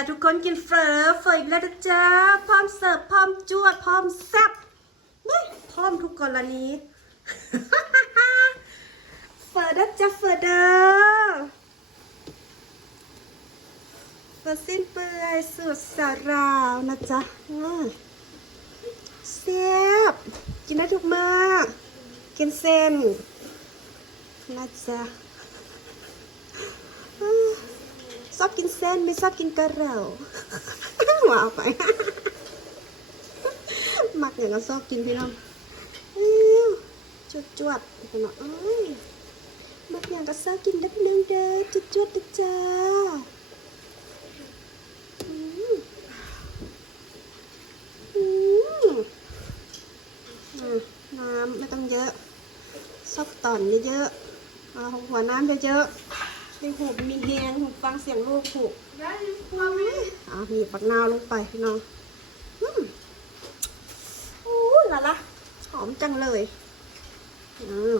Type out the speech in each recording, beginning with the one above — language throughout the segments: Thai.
าทุกคนกินเฟอเฟออีกแล้วนะจ้าพร้อมเสิร์ฟพร้อมจวดพร้อมแซ่บเฮ้ยพร้อมทุกกรณีเฟอนะจ้าเฟอเด้อเฟอสิ้นเปื่อยสูตรสาราวนะจ๊ะแซ่บกินได้ทุกมื้อกินเส้นนะจ๊ะ ชอบกินเส้นไม่ชอบกินกระเหราว้าวไปมักอย่างก็ชอบกินพี่น้องจวดจวดพี่น้องเอ้ยมักอย่างก็ชอบกินด็กนึงเด้อจวดจวดๆเด้อจ้าน้ำไม่ต้องเยอะซอบตอนเยอะๆเอาหัวน้ำเยอะๆ ในหูมีแหงหูฟังเสียงลูกหูเอาหนีบปักนาวลงไปพี่น้องอืมอู้ละละหอมจังเลยอืม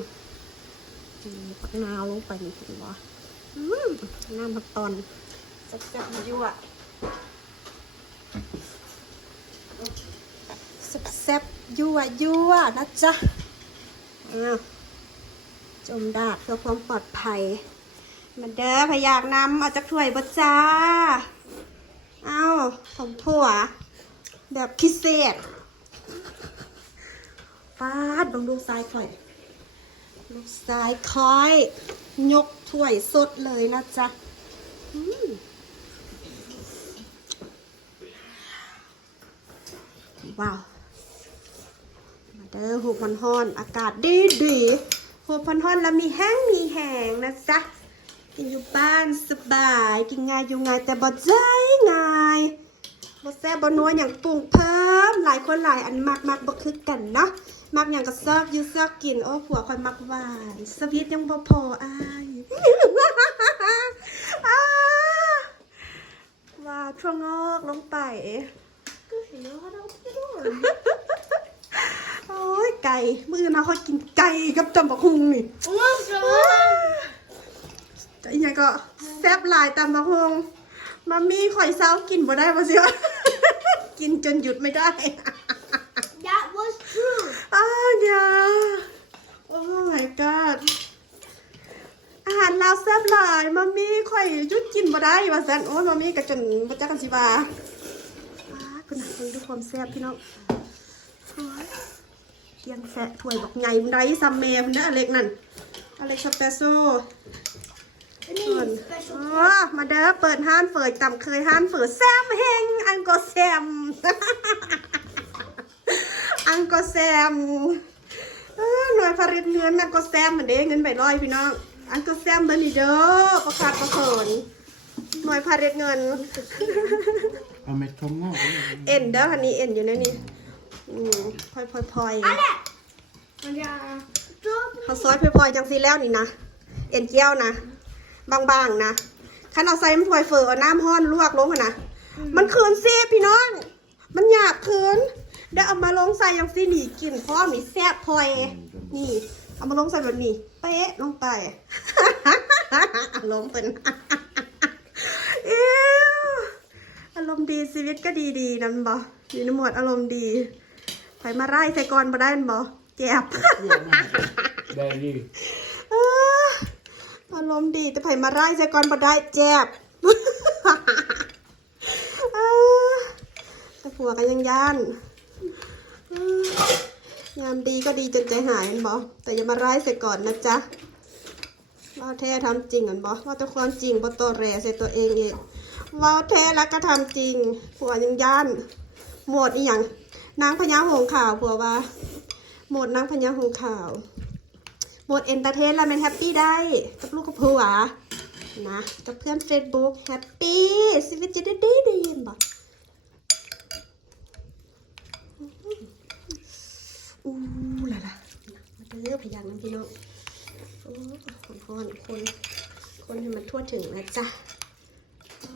หนีบปักนาวลงไปนี่เห็นบ่อืมน้ำผักตอนแซ่บๆยั่วแซ่บๆยั่วยั่วๆนะจ๊ะอ้าวจมดาดเพื่อความปลอดภัย มันเด้อพยากน้ำเอาจากถ้วยบ่จ้า เอาของถั่ว แบบพิเศษปาดลองดูซ้ายคอย ลูกซ้ายคอย ยกถ้วยสดเลยนะจ๊ะว้าว มาเด้อหูพันห้อน อากาศดีดีหูพันห้อนแล้วมีแห้งมีแห้งนะจ๊ะ กินอยู่บ้านสบายกินง่ายอยู่ง่ายแต่บ่ใจง่ายบ่แซ่บบ่นัวอย่างปรุงเพิ่ม หลายคนหลายอันมากมากบ่คือกันเนาะมักอย่างก็ซอกอยู่ซอกกินโอ้ผัวคอยมักหวานสวีทยังบ่พออ้ายอ้าว่าทั่วงอกลงไปโอ้ยไก่ มือนะเขากินไก่กับจำบักหุงนี่ แต่อีกอย่างก็แซ่บหลายตำบักหุงมามีข่อยเศร้ากินบ่ได้บ่สิวะกินจนหยุดไม่ได้ That was true. อ้าวอย่าโอ้ my god อาหารลาวแซ่บหลายมามีข่อยหยุดกินบ่ได้ว่าซั่นโอ้ยมามีก็จนบ่จักกันสิว่าอ้าคุณน่ะคุณดูความแซ่บพี่น้องโอ้ยเกียงแสะถ้วยบอกไงมันได้ซัมเมมันได้อเล็กนั่นอเล็กสเปโซ่ I ส่วน need special. อ๋อมาเด้อเปิดห้านเฟิดต่ำเคยห้านเฟิดแซมเฮงอังกอแซม อังกอแซมเออหน่วยผลิตเงินอังกอแซมเหมือนเด้เงินใบร้อยพี่น้อง อังกอแซมเบอร์นี่เด้อประกาศประเขินหน่วยผลิตเงิน เอาเม็ดข้าวงอกไว้เลยเอ็นเด้อคันนี้เอ็นอยู่ในนี่อืมพลอยพลอยพลอย Anna! Ja. Drop เขาซอยพลอยๆจังสีแล้วนี่นะ เอ็นเกี้ยวนะ บางๆนะคันเอาใส่มันถวยเฟอเอาน้ำห้อนลวกลงอะนะมันคืนเสียพี่น้อง มันหยาบคืนเดี๋ยวเอามาลงใส่ยังซีหนีกลิ่นพร้อมนี่แซ่บพลอยนี่เอามาลงใส่แบบนี้เป๊ะลงไปลงเป็นอิ๊วอารมณ์ดีชีวิตก็ดีๆนั่นบ่อยู่ในหมวดอารมณ์ดีไผมาไล่ใส่กรบ่ได้นั่นบ่แจ็บ ได้ดิ อารมณ์ดีแต่ไผมาไล่ใส่ก่อนบ่ได้แจ็บแต่ผัวก็ยังย่านงามดีก็ดีจนใจหายแม่นบ่แต่อย่ามาไล่ใส่ก่อนนะจ๊ะว่าแท้ทำจริงอันบ่ว่าแต่ความจริงบ่ตอแหลใส่ตัวเองเองว่าแท้แล้วก็ทำจริงผัวยังย่านหมดอีหยังนางพญาหงส์ขาวผัวว่าหมดนางพญาหงส์ขาว หมดเอนเตอร์เทนแล้วมันแฮปปี้ได้กับลูกกับผัวนะ กับเพื่อนเฟซบุ๊กแฮปปี้ชีวิตจะได้ดีดีเย็นบ่อู้ล่ะล่ะมาเด้อพยางน้ำพี่น้องโอ้คนคนคนคนให้มันทั่วถึงนะจ๊ะอ๋อ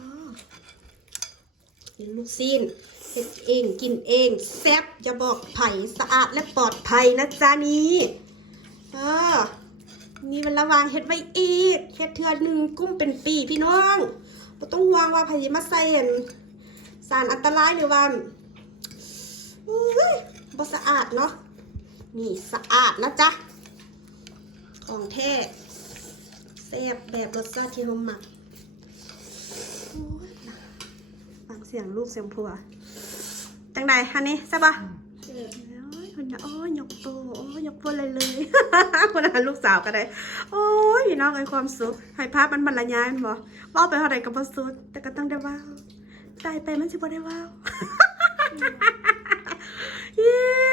กินลูกซีนเฮ็ดเองกินเอง แซ่บอย่าบอกไผ่สะอาดและปลอดภัยนะจ๊ะนี้ เออมีเวลาวางเฮ็ดไว้อีกเฮ็ดเทือหนึ่งกุ้มเป็นปีพี่น้องผก็ต้องห่วงว่าพายิมาใส่เห็นสารอันตรายหรือว่าอุ้ยบ่สะอาดเนาะนี่สะอาดนะจ๊ะ ของแท้แซ่บแบบรสชาติที่เราหมักฟังเสียงลูกเสียงผัวจังใดอันนี้ใช่ปะ คนน่ะโอ้ยยกโตโอ้ยยกตัวเลยเลยคนนั้นลูกสาวก็ได้ โอ้ยพี่น้องไอ้ความสุขให้ภาพมันบรรยายมันบ่เว่าไปเท่าไรก็บ่สุดแต่ก็ต้องได้เว้าตายไปมันสิบ่ได้เว้าเย้